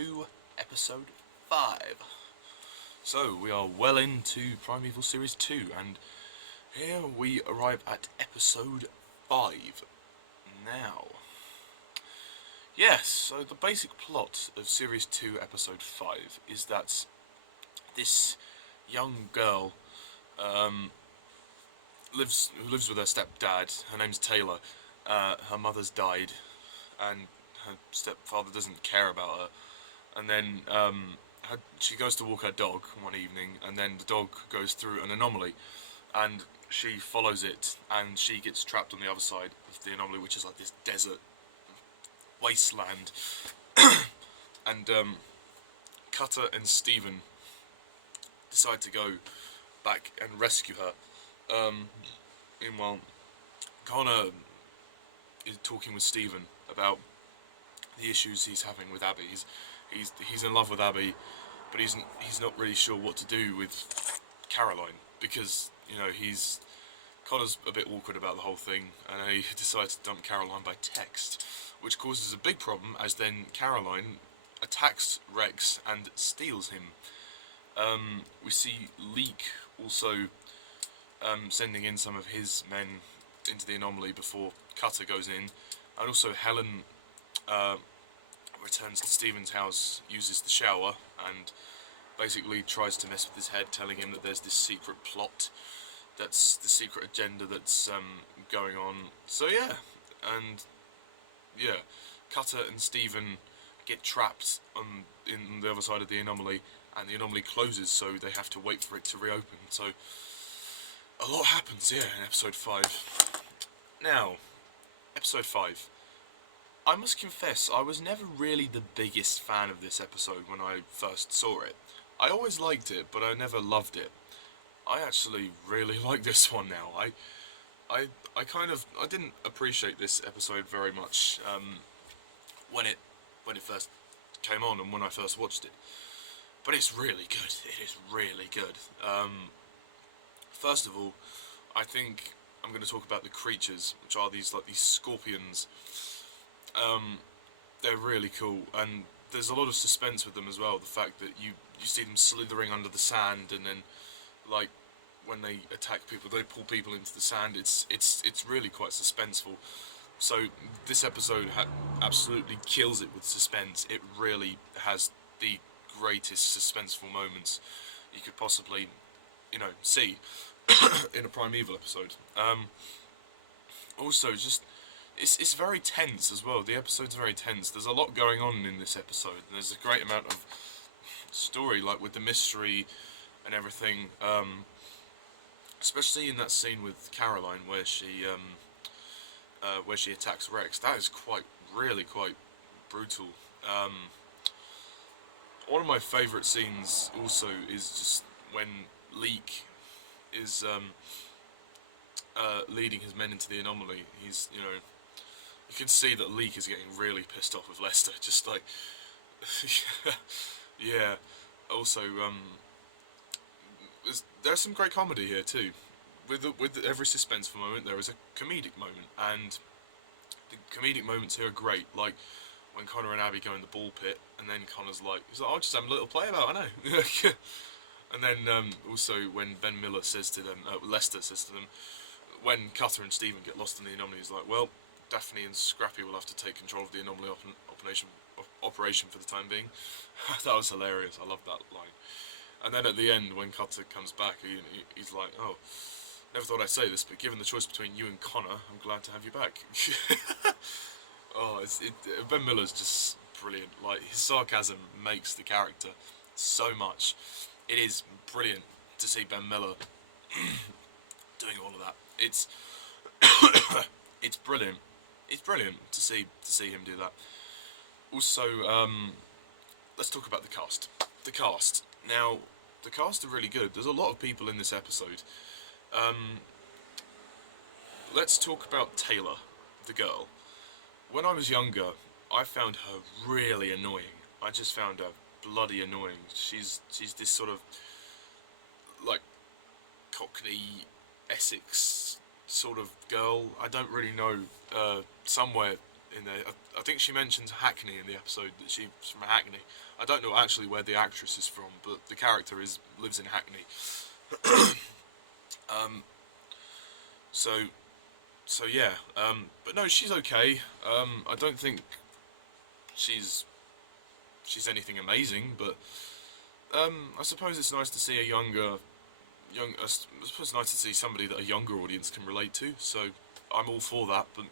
2, Episode 5. So, we are well into Primeval Series 2, and here we arrive at Episode 5. Now, yes, so the basic plot of Series 2, Episode 5 is that this young girl lives with her stepdad. Her name's Taylor. Her mother's died, and her stepfather doesn't care about her. And then she goes to walk her dog one evening, and then the dog goes through an anomaly, and she follows it, and she gets trapped on the other side of the anomaly, which is like this desert wasteland. And Cutter and Stephen decide to go back and rescue her. Meanwhile, Connor is talking with Stephen about the issues he's having with Abby. He's in love with Abby, but he's not really sure what to do with Caroline, because Connor's a bit awkward about the whole thing, and he decides to dump Caroline by text, which causes a big problem, as then Caroline attacks Rex and steals him. We see Leek also sending in some of his men into the anomaly before Cutter goes in, and also Helen returns to Stephen's house, uses the shower, and basically tries to mess with his head, telling him that there's this secret plot, that's the secret agenda that's going on. So Cutter and Stephen get trapped in the other side of the anomaly, and the anomaly closes, so they have to wait for it to reopen. So a lot happens, in Episode 5. Now, Episode 5. I must confess, I was never really the biggest fan of this episode when I first saw it. I always liked it, but I never loved it. I actually really like this one now. I didn't appreciate this episode very much when it first came on and when I first watched it. But it's really good. It is really good. First of all, I think I'm going to talk about the creatures, which are these scorpions. They're really cool, and there's a lot of suspense with them as well. The fact that you see them slithering under the sand, and then when they attack people, they pull people into the sand. It's really quite suspenseful. So this episode absolutely kills it with suspense. It really has the greatest suspenseful moments you could possibly, see in a Primeval episode. Also, just it's very tense as well. The episode's very tense. There's a lot going on in this episode. There's a great amount of story, with the mystery and everything. Especially in that scene with Caroline where she attacks Rex. That is really quite brutal. One of my favourite scenes also is just when Leek is leading his men into the anomaly. You can see that Leek is getting really pissed off with Lester. Just yeah. Also, there's some great comedy here too. With every suspenseful moment, there is a comedic moment, and the comedic moments here are great. Like when Connor and Abby go in the ball pit, and then Connor's he's like, "I'll just have a little play about, I know." And then also when Ben Miller says to them, Lester says to them, when Cutter and Stephen get lost in the anomaly, he's like, "Well, Daphne and Scrappy will have to take control of the anomaly operation for the time being." That was hilarious. I love that line. And then at the end, when Cutter comes back, he's like, "Oh, never thought I'd say this, but given the choice between you and Connor, I'm glad to have you back." Ben Miller's just brilliant. His sarcasm makes the character so much. It is brilliant to see Ben Miller doing all of that. It's brilliant. It's brilliant to see him do that. Also, let's talk about the cast. The cast. Now, the cast are really good. There's a lot of people in this episode. Let's talk about Taylor, the girl. When I was younger, I found her really annoying. I just found her bloody annoying. She's this sort of Cockney Essex sort of girl. I don't really know. Somewhere in there. I think she mentions Hackney in the episode, that she's from Hackney. I don't know actually where the actress is from, but the character lives in Hackney. um, so so yeah. But no, she's okay. I don't think she's anything amazing, but I suppose it's nice to see a I suppose it's nice to see somebody that a younger audience can relate to. So I'm all for that, but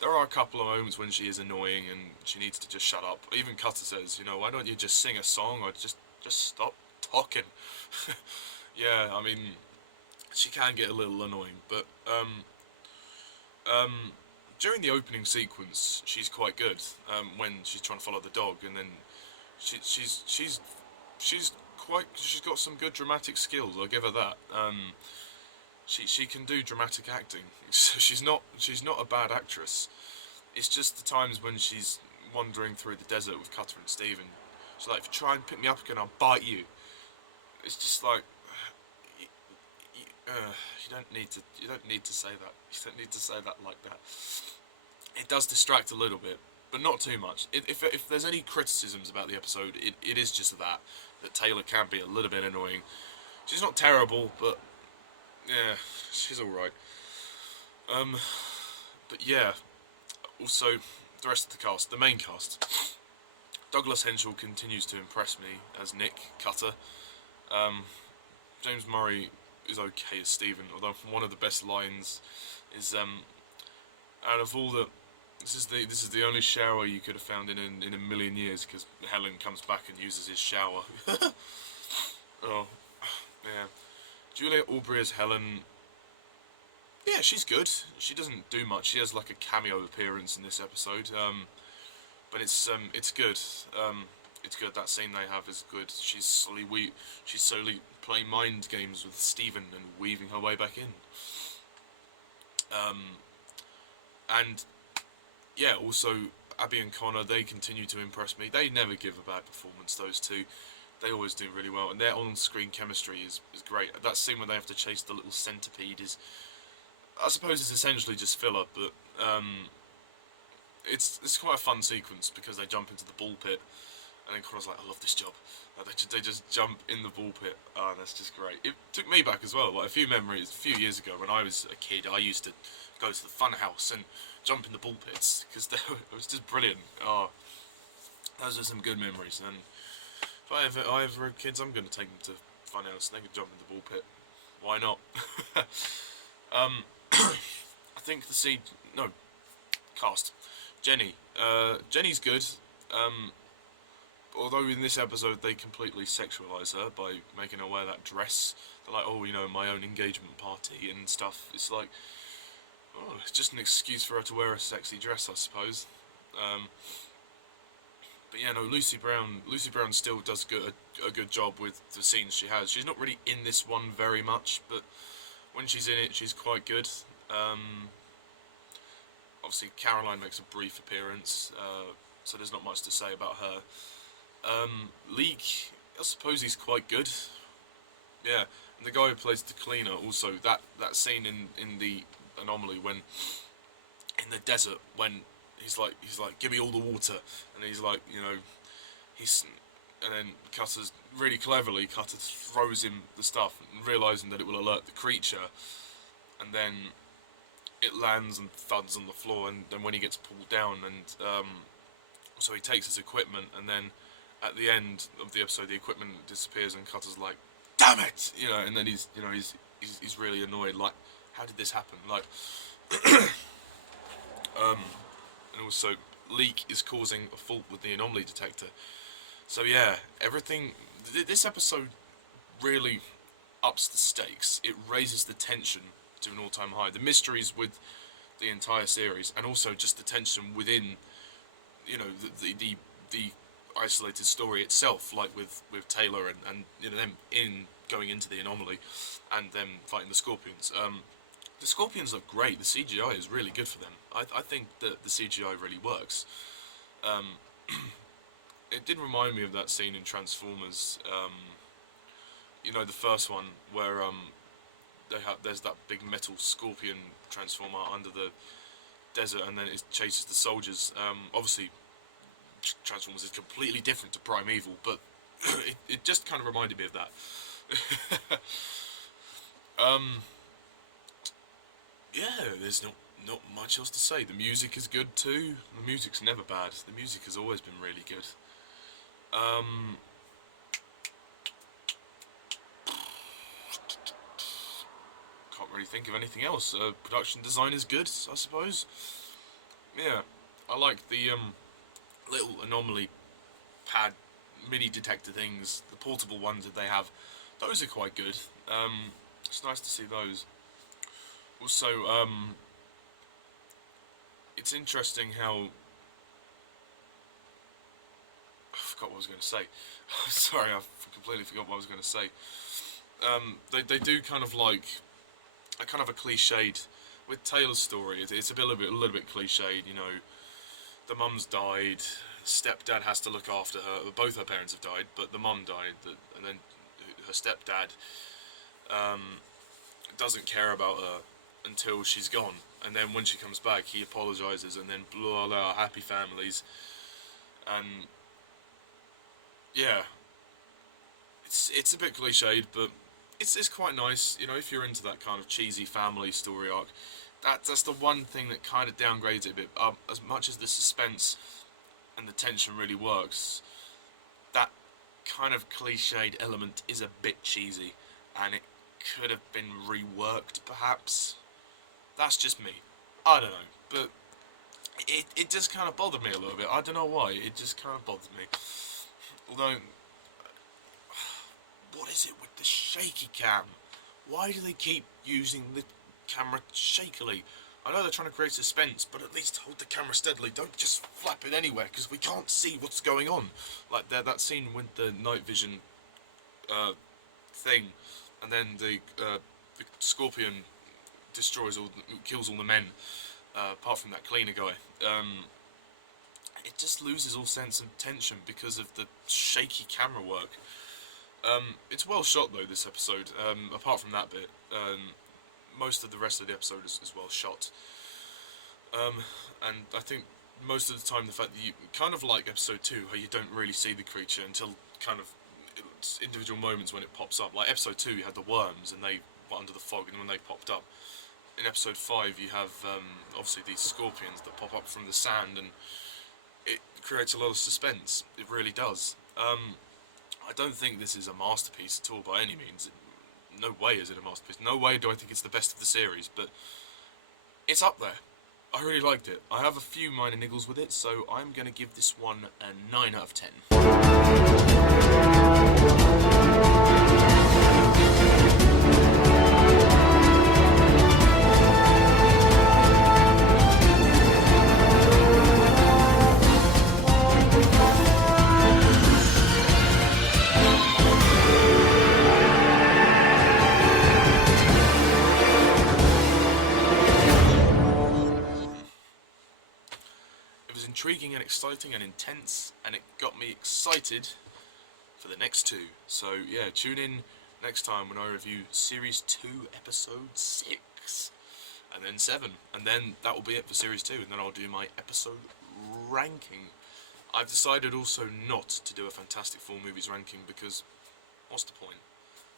there are a couple of moments when she is annoying and she needs to just shut up. Even Cutter says, you know, why don't you just sing a song or just stop talking? Yeah, I mean, she can get a little annoying, but during the opening sequence, she's quite good. When she's trying to follow the dog, and then she's she's got some good dramatic skills. I'll give her that. She can do dramatic acting. So she's not a bad actress. It's just the times when she's wandering through the desert with Cutter and Stephen. She's like, if you try and pick me up again, I'll bite you. It's just like, you don't need to say that. You don't need to say that like that. It does distract a little bit, but not too much. If there's any criticisms about the episode, it is just that Taylor can be a little bit annoying. She's not terrible, but yeah, she's alright. But yeah, also, the rest of the cast, the main cast. Douglas Henshall continues to impress me as Nick Cutter. James Murray is okay as Stephen, although one of the best lines is, out of all the... This is the only shower you could have found in a million years, because Helen comes back and uses his shower. Oh, yeah. Juliet Aubrey as Helen. Yeah, she's good. She doesn't do much. She has like a cameo appearance in this episode. But it's good. It's good. That scene they have is good. She's slowly playing mind games with Stephen and weaving her way back in. And yeah, also Abby and Connor, they continue to impress me. They never give a bad performance, those two. They always do really well, and their on-screen chemistry is great. That scene where they have to chase the little centipede is, I suppose, it's essentially just filler, but it's quite a fun sequence because they jump into the ball pit, and then Connor's like, I love this job. They just jump in the ball pit. Oh, that's just great. It took me back as well, like a few years ago when I was a kid. I used to go to the fun house and jump in the ball pits because it was just brilliant. Oh, those are some good memories. And if I ever have kids, I'm going to take them to fun house and they can jump in the ball pit. Why not? I think cast. Jenny. Jenny's good. Although in this episode they completely sexualise her by making her wear that dress. They're like, oh, you know, my own engagement party and stuff. It's like, oh, it's just an excuse for her to wear a sexy dress, I suppose. But yeah, no, Lucy Brown still does a good job with the scenes she has. She's not really in this one very much, but when she's in it, she's quite good. Obviously, Caroline makes a brief appearance, so there's not much to say about her. Leek, I suppose he's quite good. Yeah, and the guy who plays the cleaner, also, that scene in the Anomaly when, in the desert, when he's like, give me all the water, and he's like, you know, and then Cutter throws him the stuff, realising that it will alert the creature, and then it lands and thuds on the floor, and then when he gets pulled down, and so he takes his equipment, and then at the end of the episode, the equipment disappears, and Cutter's like, damn it, you know, and then he's really annoyed, like, how did this happen, like, and also Leek is causing a fault with the anomaly detector. So yeah, this episode really ups the stakes. It raises the tension to an all-time high. The mysteries with the entire series, and also just the tension within, you know, the isolated story itself, like with Taylor and you know, them going into the anomaly, and them fighting the Scorpions. The Scorpions look great. The CGI is really good for them. I think that the CGI really works. It did remind me of that scene in Transformers. You know, the first one where there's that big metal scorpion transformer under the desert, and then it chases the soldiers. Obviously, Transformers is completely different to Primeval, but it just kind of reminded me of that. Yeah, there's not much else to say. The music is good too. The music's never bad. The music has always been really good. Can't really think of anything else. Production design is good, I suppose. Yeah, I like the little anomaly pad mini detector things, the portable ones that they have. Those are quite good. It's nice to see those. Also, it's interesting how I forgot what I was going to say. Sorry, I completely forgot what I was going to say. They do kind of like a kind of a cliched with Taylor's story. It's a little bit cliched. You know, the mum's died. Stepdad has to look after her. Both her parents have died, but the mum died, and then her stepdad doesn't care about her until she's gone. And then when she comes back, he apologises, and then blah blah, happy families. And yeah, it's a bit cliched, but it's quite nice. You know, if you're into that kind of cheesy family story arc, that's the one thing that kind of downgrades it a bit. As much as the suspense and the tension really works, that kind of cliched element is a bit cheesy, and it could have been reworked perhaps. That's just me. I don't know, but it just kind of bothered me a little bit. I don't know why. It just kind of bothered me. Although, what is it with the shaky cam? Why do they keep using the camera shakily? I know they're trying to create suspense, but at least hold the camera steadily. Don't just flap it anywhere, because we can't see what's going on. Like that scene with the night vision thing, and then the Scorpion kills all the men, apart from that cleaner guy. It just loses all sense of tension because of the shaky camera work. It's well shot though, this episode, apart from that bit. Most of the rest of the episode is well shot. And I think most of the time the fact that you kind of like episode 2, how you don't really see the creature until kind of individual moments when it pops up. Like episode 2, you had the worms and they were under the fog, and when they popped up. In episode 5, you have obviously these scorpions that pop up from the sand, and it creates a lot of suspense. It really does. I don't think this is a masterpiece at all by any means. No way is it a masterpiece. No way do I think it's the best of the series, but it's up there. I really liked it. I have a few minor niggles with it, so I'm going to give this one a 9 out of 10. Intriguing and exciting and intense, and it got me excited for the next 2. So yeah, tune in next time when I review Series 2, Episode 6, and then 7, and then that will be it for Series 2, and then I'll do my episode ranking. I've decided also not to do a Fantastic Four movies ranking, because what's the point?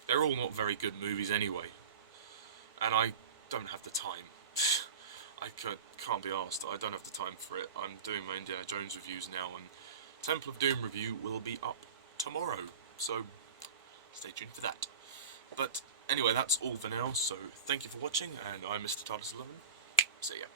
They're all not very good movies anyway, and I don't have the time. I can't be asked. I don't have the time for it. I'm doing my Indiana Jones reviews now, and Temple of Doom review will be up tomorrow, so stay tuned for that. But anyway, that's all for now, so thank you for watching, and I'm Mr. TARDIS11. See ya.